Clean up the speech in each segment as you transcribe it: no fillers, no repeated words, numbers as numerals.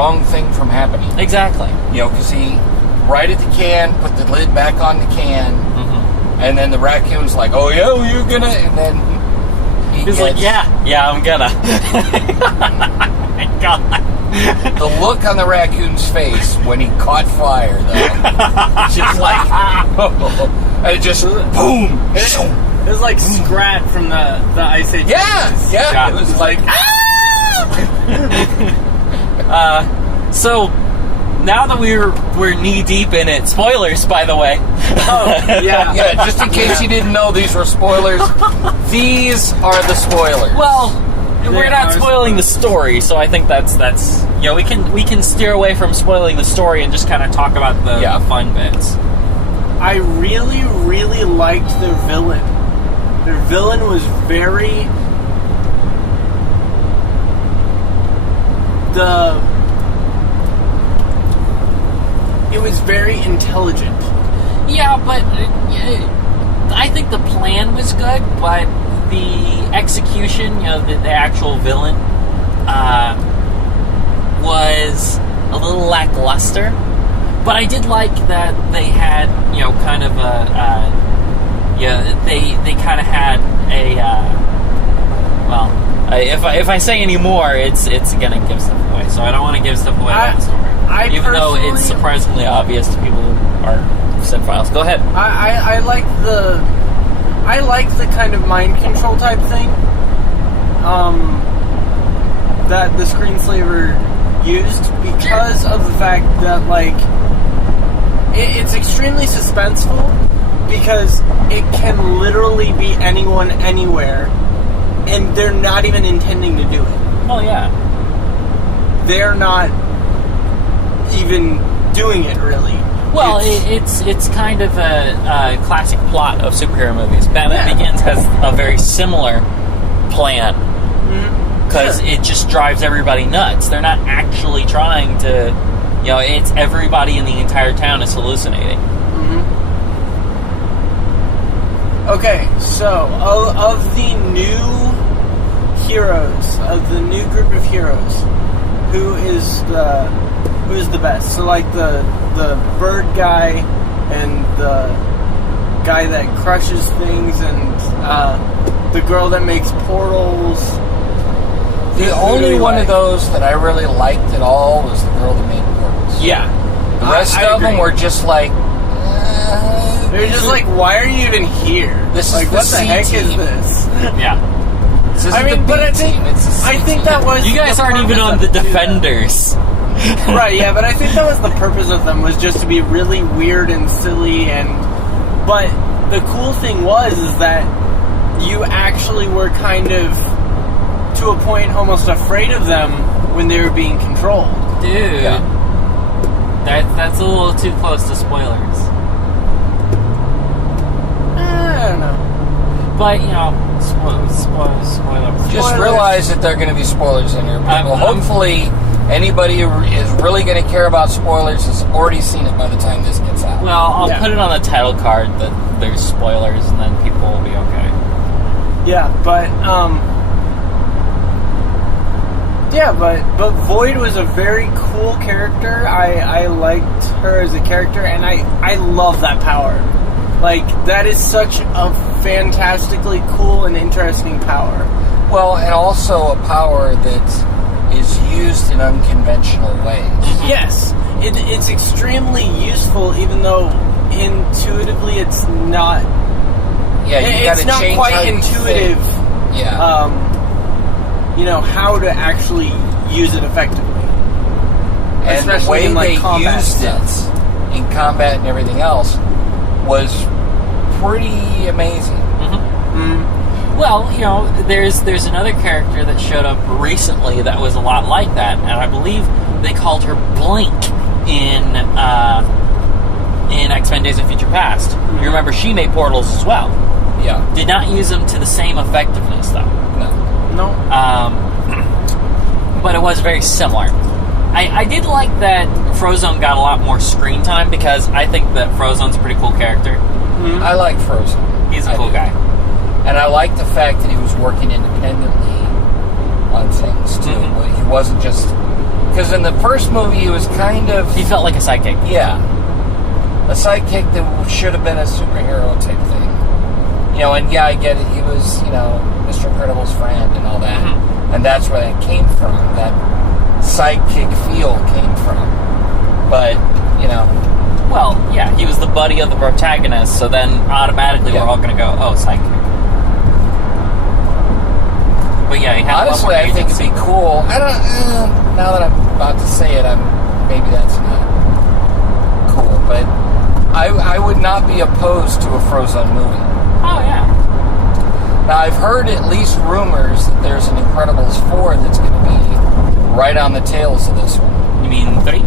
wrong thing from happening. Exactly. You know, because he, right at the can, put the lid back on the can, and then the raccoon's like, oh, yeah, you're gonna, and then he's like, yeah, I'm gonna. God. The look on the raccoon's face when he caught fire, though, just like, and it just, boom. It was like Scrat from the Ice Age. Yeah. It was like, so now that we're knee deep in it, spoilers, by the way. Yeah. Just in case you didn't know these were spoilers, these are the spoilers. Well, we're not spoiling the story, so I think that's we can steer away from spoiling the story and just kind of talk about the fun bits. I really, really liked their villain. Their villain was very it was very intelligent. Yeah, but I think the plan was good, but the execution, the actual villain, was a little lackluster. But I did like that they had, kind of they kind of had if I say any more, it's gonna give stuff away. So I don't want to give stuff away about the story. Even though it's surprisingly obvious to people who are cinephiles. Go ahead. I like the kind of mind control type thing that the screenslaver used, because of the fact that it's extremely suspenseful, because it can literally be anyone anywhere, and they're not even intending to do it. Well, yeah. They're not even doing it, really. Well, it's kind of a classic plot of superhero movies. Batman Begins has a very similar plan, because it just drives everybody nuts. They're not actually trying to, it's everybody in the entire town is hallucinating. Okay, so of the new heroes, of the new group of heroes, who is the best? So the bird guy and the guy that crushes things and the girl that makes portals. The only one of those that I really liked at all was the girl that made portals. Yeah. The rest of them were just like... They're just like, why are you even here? This is what the heck is this? Yeah. This isn't the B team, it's the C I think team. that was... You guys aren't even on the Defenders. Right, yeah, but I think that was the purpose of them, was just to be really weird and silly, but the cool thing was that you actually were kind of, to a point, almost afraid of them when they were being controlled. Dude. Yeah. That's a little too close to spoilers. I don't know. But, spoilers. Just realize that there are going to be spoilers in here. People. Hopefully, anybody who is really going to care about spoilers has already seen it by the time this gets out. Well, I'll put it on the title card that there's spoilers, and then people will be okay. Yeah, but Void was a very cool character. I liked her as a character, and I love that power. That is such a fantastically cool and interesting power. Well, and also a power that is used in unconventional ways. Yes, it's extremely useful, even though intuitively it's not. Yeah, it's not quite intuitive. Yeah. How to actually use it effectively. And especially the way in they used it in combat and everything else was pretty amazing. Well, there's another character that showed up recently that was a lot like that, and I believe they called her Blink in X-Men Days of Future Past. You remember she made portals as well. Yeah. Did not use them to the same effectiveness, though. No. But it was very similar. I did like that Frozone got a lot more screen time, because I think that Frozone's a pretty cool character. I like Frozen. He's a cool guy. And I like the fact that he was working independently on things, too. He wasn't just... Because in the first movie, he was kind of... He felt like a sidekick. Yeah. A sidekick that should have been a superhero type thing. You know, and yeah, I get it. He was, you know, Mr. Incredible's friend and all that. Mm-hmm. And that's where that came from. That sidekick feel came from. But, you know... Well, yeah, he was the buddy of the protagonist, so then automatically we're all going to go, oh, sidekick. But yeah, he had honestly, I think it'd be cool. I don't. Now that I'm about to say it, maybe that's not cool. But I would not be opposed to a Frozen movie. Oh yeah. Now I've heard at least rumors that there's an Incredibles 4 that's going to be right on the tails of this one. You mean 3?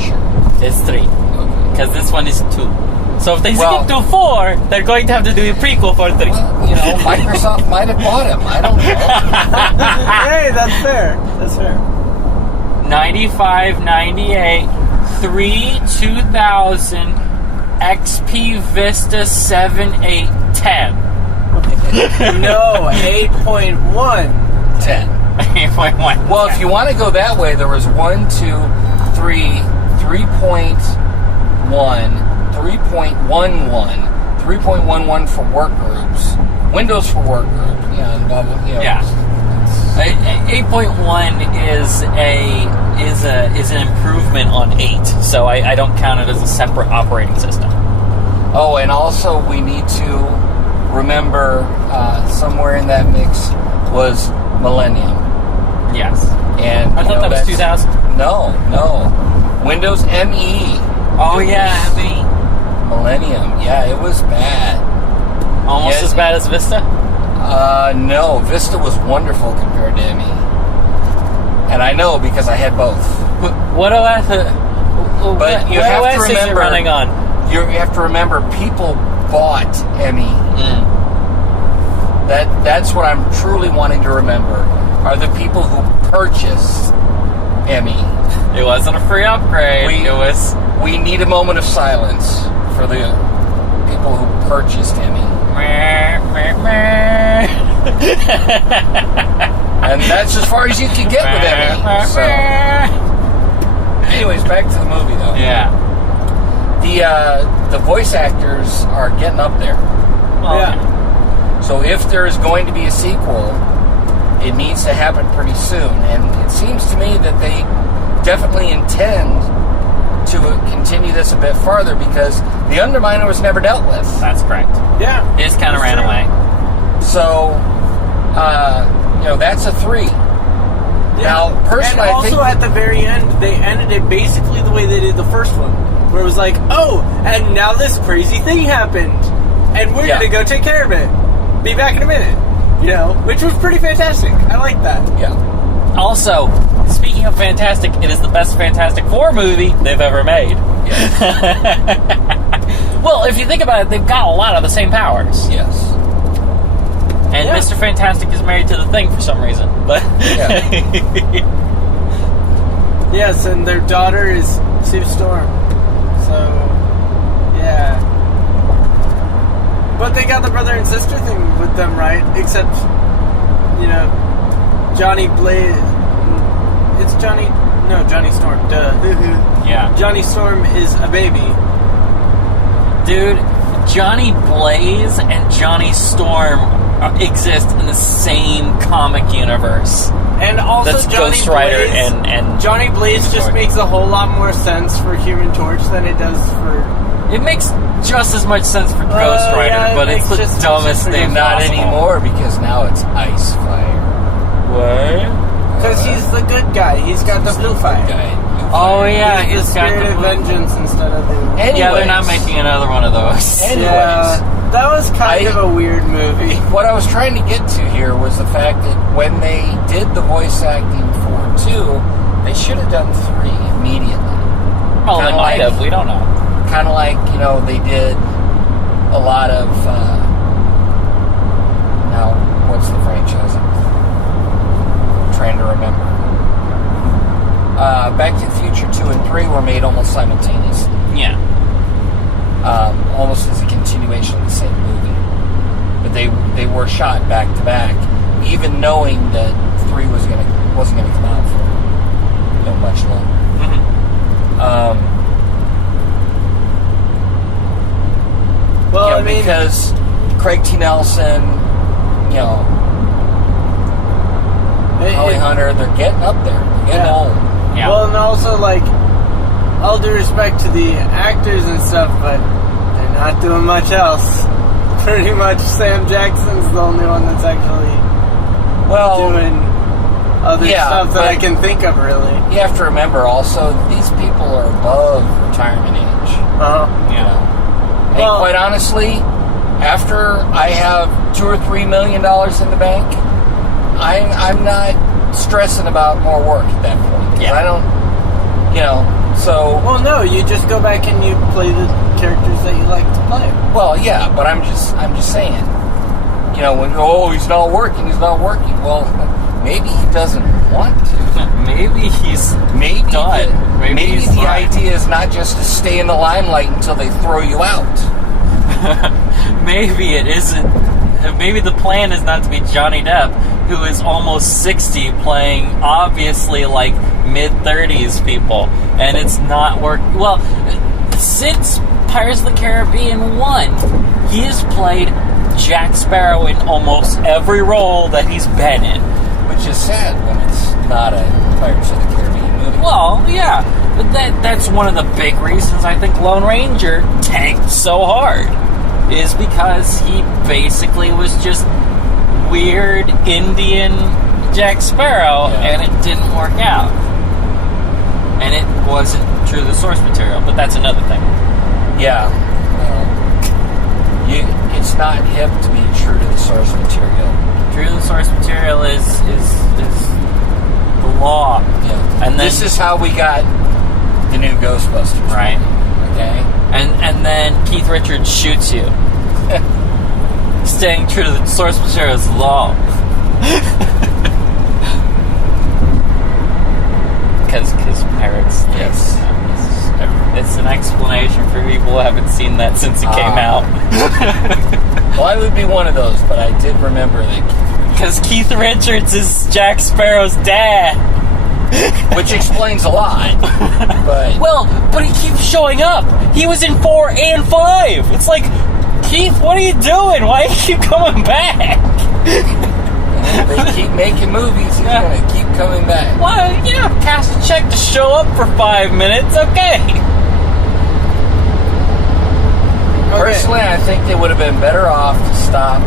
Sure. It's 3. Okay. Because this one is 2. So if they skip to 4, they're going to have to do a prequel for 3. Well, you know, Microsoft might have bought him. I don't know. Hey, that's fair. That's fair. 95, 98, 3, 2000, XP Vista 7, 8, 10. No, 8.1. 10. 8.1. Well, if you want to go that way, there was 1, 2, 3, 3.1, 3.11, 3.11 for work groups, Windows for work groups, and blah, blah, you know. Yeah. 8.1 is an improvement on 8, so I don't count it as a separate operating system. Oh, and also we need to remember somewhere in that mix was Millennium. Yes. And I thought that was 2000. No. Windows ME. Oh yeah, ME. Millennium. Yeah, it was bad. Almost as bad as Vista? No. Vista was wonderful compared to ME. And I know because I had both. What OS? But you have to remember, is it running on? You have to remember, people bought ME. That's what I'm truly wanting to remember. Are the people who purchased ME. It wasn't a free upgrade. We need a moment of silence for the people who purchased ME. And that's as far as you can get with ME. So, anyways, back to the movie though. Yeah. The voice actors are getting up there. Well, yeah. So if there is going to be a sequel, it needs to happen pretty soon. And it seems to me that they definitely intend to continue this a bit farther because the Underminer was never dealt with. That's correct. Yeah. It just kind of ran away. So, that's a 3. Yeah. Now, personally, and I think... also at the very end, they ended it basically the way they did the first one. Where it was like, oh, and now this crazy thing happened. And we're going to go take care of it. Be back in a minute. You know, which was pretty fantastic. I like that. Yeah. Also, speaking of fantastic, it is the best Fantastic Four movie they've ever made. Yes. Well, if you think about it, they've got a lot of the same powers. Yes. And Mr. Fantastic is married to the Thing for some reason. But yes, and their daughter is Sue Storm. So, yeah. But they got the brother and sister thing with them, right? Except, Johnny Blaze. It's Johnny Storm. Duh. Yeah. Johnny Storm is a baby. Dude, Johnny Blaze and Johnny Storm exist in the same comic universe. And also That's Johnny Ghost Rider Blaze, and Johnny Blaze just makes a whole lot more sense for Human Torch than it does for... It makes just as much sense for Ghost Rider, but it's the dumbest thing Not possible. anymore because now it's Ice Fire. What? Because he's the good guy. He's got the blue fire. Oh yeah, He's the got spirit the of vengeance instead of the... Anyways. Yeah, they're not making another one of those. Anyways. Yeah, that was kind of a weird movie. What I was trying to get to here was the fact that when they did the voice acting for 2, they should have done 3 immediately. Well, they might have. We don't know. Kind of like, they did a lot of, now, what's the franchise? I'm trying to remember. Back to the Future 2 and 3 were made almost simultaneously. Yeah. Almost as a continuation of the same movie. But they were shot back to back, even knowing that 3 wasn't going to come out. much longer. Well, I mean, because Craig T. Nelson, Holly Hunter, they're getting up there. They're getting old. Yeah. Well, and also, like, all due respect to the actors and stuff, but they're not doing much else. Pretty much Sam Jackson's the only one that's actually doing other stuff that I can think of, really. You have to remember, also, these people are above retirement age. And quite honestly, after I have $2 or $3 million in the bank, I'm not stressing about more work at that point. I don't, so... Well, no, you just go back and you play the characters that you like to play. Well, yeah, but I'm just saying, when, he's not working. Well, maybe he doesn't want to. Maybe he's done. Maybe the idea is not just to stay in the limelight until they throw you out. Maybe it isn't. Maybe the plan is not to be Johnny Depp, who is almost 60, playing obviously like mid-30s people, and it's not working. Well, since Pirates of the Caribbean 1, he has played Jack Sparrow in almost every role that he's been in. Which is sad when it's not a Pirates of the Caribbean movie. Well, yeah, but that's one of the big reasons I think Lone Ranger tanked so hard, is because he basically was just weird Indian Jack Sparrow, and it didn't work out. And it wasn't true to the source material, but that's another thing. Yeah. It's not hip to be true to the source material. True to the source material is the law. Yeah. And this is how we got the new Ghostbusters. Right. Okay. And then Keith Richards shoots you. Staying true to the source material is the law. Because pirates. Yes. It's an explanation for people who haven't seen that since it came out. Well, I would be one of those, but I did remember that because Keith Richards is Jack Sparrow's dad. Which explains a lot. But he keeps showing up. He was in 4 and 5. It's like, Keith, what are you doing? Why do you keep coming back? They keep making movies. He's going to keep coming back. Well, cast a check to show up for 5 minutes. Okay. Personally, I think they would have been better off to stop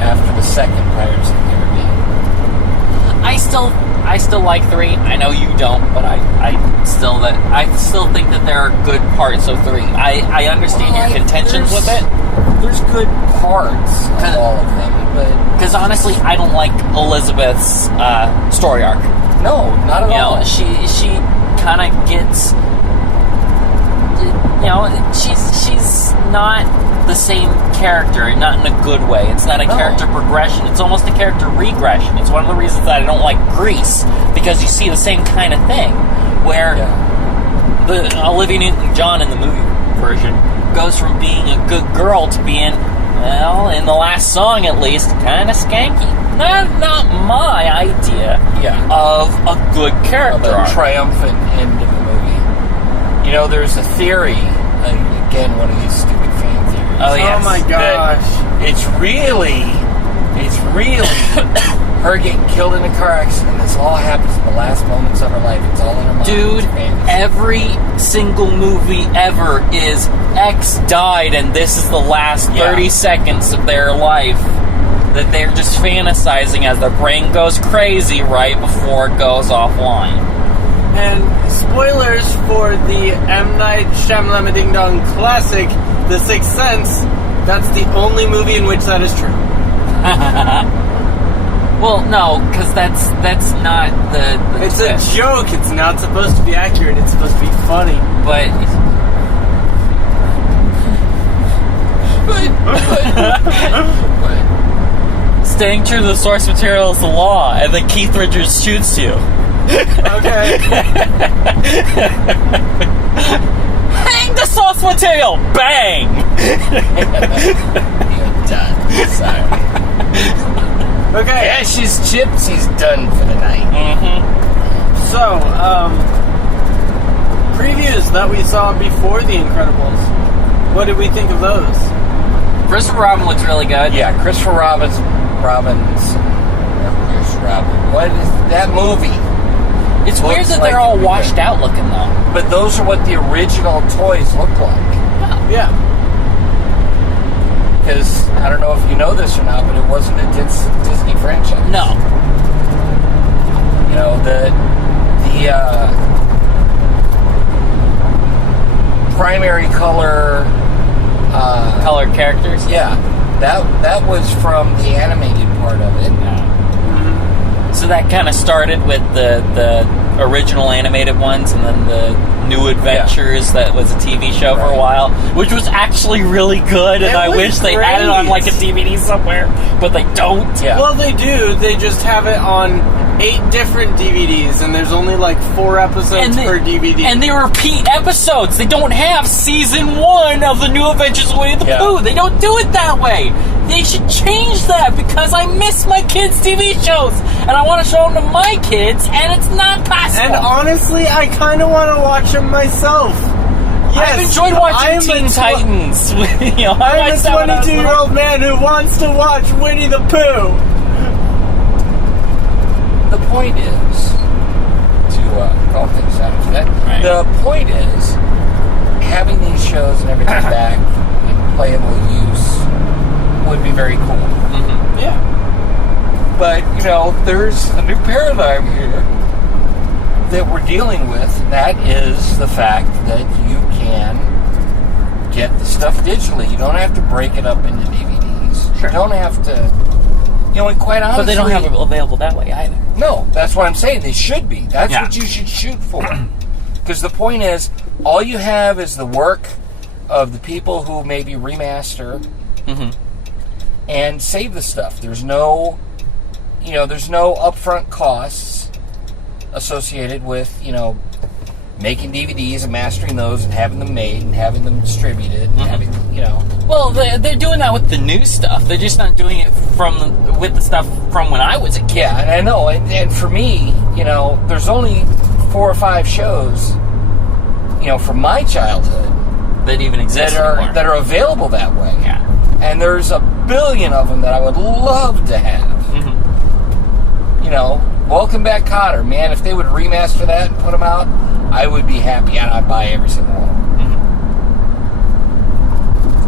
after the second Pirates of the Caribbean. I still like 3. I know you don't, but I still think that there are good parts of 3. I understand your contentions with it. There's good parts of all of them, but because honestly, I don't like Elizabeth's story arc. No, not at all. She kind of gets. She's not the same character, not in a good way. It's not a character progression. It's almost a character regression. It's one of the reasons that I don't like Grease, because you see the same kind of thing, where the Olivia Newton-John in the movie version goes from being a good girl to being, well, in the last song at least, kind of skanky. Not my idea of a good character arc. A triumphant end of the movie. There's a theory, again, one of these stupid fan theories. Oh, yes. Oh my gosh. It's really her getting killed in a car accident. This all happens in the last moments of her life. It's all in her mind. Dude, every single movie ever is X died and this is the last 30 seconds of their life that they're just fantasizing as their brain goes crazy right before it goes offline. And spoilers for the M. Night Shyamalan Ding Dong classic, The Sixth Sense, that's the only movie in which that is true. Well, no, because that's not the it's twist. A joke. It's not supposed to be accurate. It's supposed to be funny. But staying true to the source material is the law, and then Keith Richards shoots you. Okay. Hang the source material! Bang! You're done. Sorry. Okay. Ash's chips, he's done for the night. Mm-hmm. So, previews that we saw before The Incredibles, what did we think of those? Christopher Robin looks really good. Yeah, Christopher Robin. What is that movie? It's weird Looks that like they're all washed out looking, though. But those are what the original toys look like. Yeah. Because, I don't know if you know this or not, but it wasn't a Disney franchise. No. You know, the primary color... Colored characters? Yeah. That was from the animated part of it. So that kind of started with the original animated ones, and then the New Adventures that was a TV show for a while, which was actually really good, and I wish they had it on like a DVD somewhere, but they don't. Yeah. Well, they do. They just have it on 8 different DVDs, and there's only like 4 episodes per DVD. And they repeat episodes. They don't have season 1 of the New Adventures of Winnie the Pooh. They don't do it that way. They should change that, because I miss my kids' TV shows, and I want to show them to my kids, and it's not possible. And honestly, I kind of want to watch them myself. Yes, I've enjoyed watching Teen Titans. You know, I'm a 22-year-old man who wants to watch Winnie the Pooh. The point is, to call things out of that, the point is, having these shows and everything back in playable use would be very cool. Mm-hmm. Yeah. But, you know, there's a new paradigm here that we're dealing with, and that is the fact that you can get the stuff digitally. You don't have to break it up into DVDs. Sure. You don't have to, you know, and quite honestly... But they don't have it available that way either. No, that's what I'm saying. They should be. That's what you should shoot for. Because the point is, all you have is the work of the people who maybe remaster and save the stuff. There's no, you know, there's no upfront costs associated with, you know, making DVDs and mastering those and having them made and having them distributed and having, you know. Well, they're doing that with the new stuff. They're just not doing it with the stuff from when I was a kid. Yeah, and I know. And for me, you know, there's only 4 or 5 shows, you know, from my childhood that even exist anymore. That are available that way. Yeah. And there's a billion of them that I would love to have. You know, Welcome Back, Kotter. Man, if they would remaster that and put them out, I would be happy, and I'd buy every single one.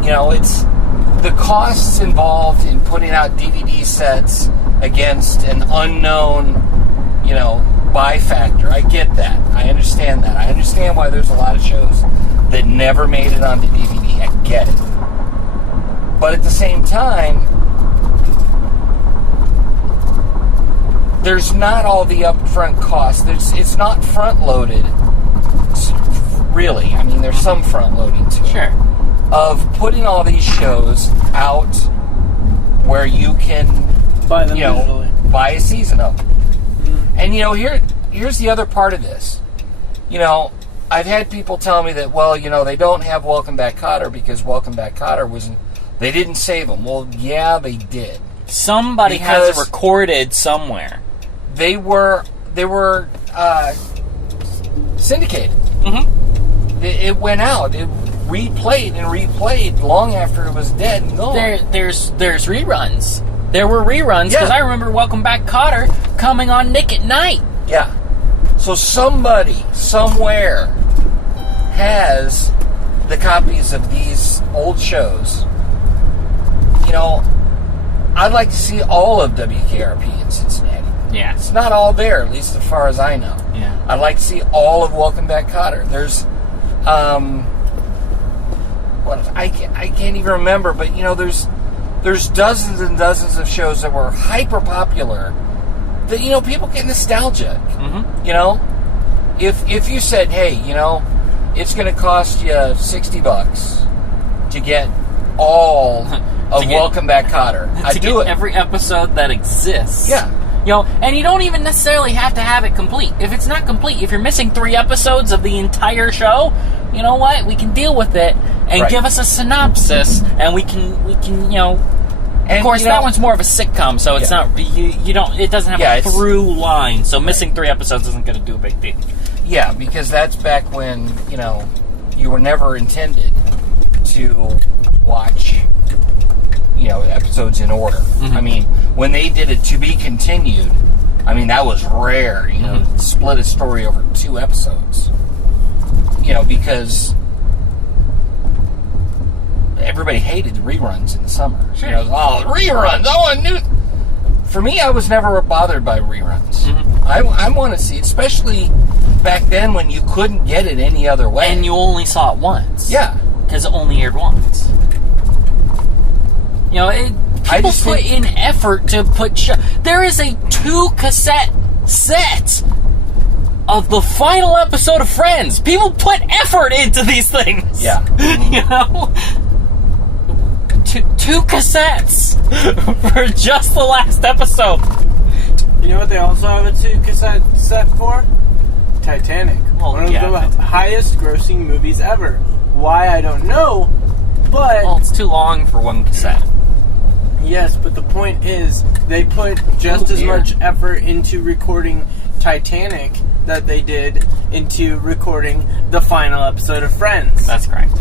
You know, it's the costs involved in putting out DVD sets against an unknown, you know, buy factor. I get that. I understand that. I understand why there's a lot of shows that never made it onto DVD. I get it. But at the same time, there's not all the upfront costs. It's not front-loaded, really. I mean, there's some front-loading to it. Sure. Of putting all these shows out where you can, Buy them you know, digitally. buy a season of them. And, you know, here's the other part of this. You know, I've had people tell me that, well, you know, they don't have Welcome Back, Kotter because Welcome Back, Kotter wasn't... They didn't save them. Well, yeah, they did. Somebody has it recorded somewhere. They were syndicated. It went out. It replayed and replayed long after it was dead and gone. There's reruns. There were reruns because I remember Welcome Back, Kotter coming on Nick at Night. Yeah. So somebody somewhere has the copies of these old shows. You know, I'd like to see all of WKRP in Cincinnati. Yeah. It's not all there, at least as far as I know. Yeah. I'd like to see all of Welcome Back, Kotter. There's, I can't even remember, but, you know, there's dozens and dozens of shows that were hyper popular that, you know, people get nostalgic. You know? If you said, hey, you know, it's going to cost you $60 to get all of Welcome Back, Kotter, I'd do it. Every episode that exists. Yeah. You know, and you don't even necessarily have to have it complete. If it's not complete, if you're missing 3 episodes of the entire show, you know what? We can deal with it and give us a synopsis, and we can, you know, Of course, that one's more of a sitcom, so it's not. You don't. It doesn't have a through line. So missing 3 episodes isn't going to do a big deal. Yeah, because that's back when you were never intended to watch episodes in order. Mm-hmm. I mean, when they did it to be continued, I mean that was rare. Split a story over 2 episodes. Because everybody hated reruns in the summer. Sure. Reruns! I want new. For me, I was never bothered by reruns. Mm-hmm. I want to see it, especially back then when you couldn't get it any other way. And you only saw it once. Yeah. Because it only aired once. People put in effort to put... There is a 2-cassette set of the final episode of Friends. People put effort into these things. Yeah. Mm-hmm. 2 cassettes for just the last episode. You know what they also have a 2-cassette set for? Titanic. One of the highest grossing movies ever. Why, I don't know, but... Well, it's too long for 1 cassette. Yes, but the point is, they put just as much effort into recording Titanic that they did into recording the final episode of Friends. That's correct.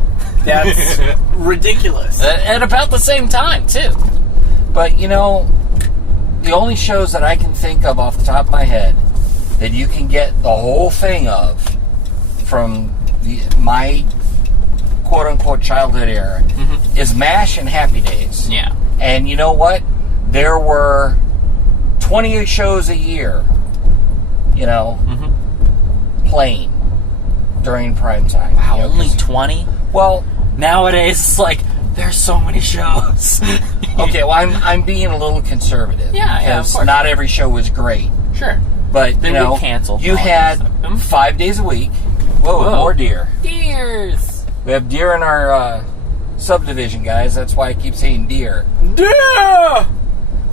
That's ridiculous. At about the same time, too. But, the only shows that I can think of off the top of my head that you can get the whole thing of from my quote-unquote childhood era is MASH and Happy Days. Yeah. And you know what? There were 28 shows a year, playing during prime time. Wow, only 20? Well, nowadays it's like there's so many shows. Okay, well I'm being a little conservative. Yeah, because of course. not every show was great. Sure. But They would cancel. You had 5 days a week. Whoa, more deer. Deers. We have deer in our subdivision, guys. That's why I keep saying deer. Deer!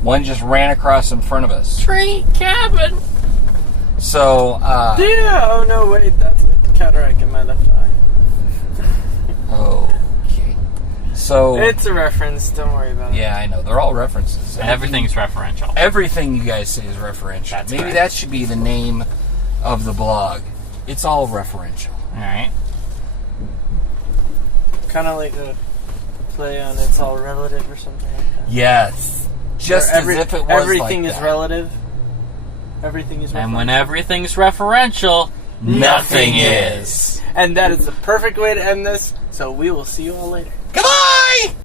One just ran across in front of us. Tree cabin. So, Deer! Oh no, wait, that's a cataract in my left eye. Okay. So... It's a reference, don't worry about it. Yeah, I know. They're all references. Everything's referential. Everything you guys say is referential. That's Maybe correct. that should be the name of the blog. It's all referential. Alright. Kind of like a play on It's All Relative or something like that. Yes. Just as if it was everything like is that. relative. Everything is referential. And when everything's referential, nothing is. And that is the perfect way to end this, so we will see you all later. Goodbye!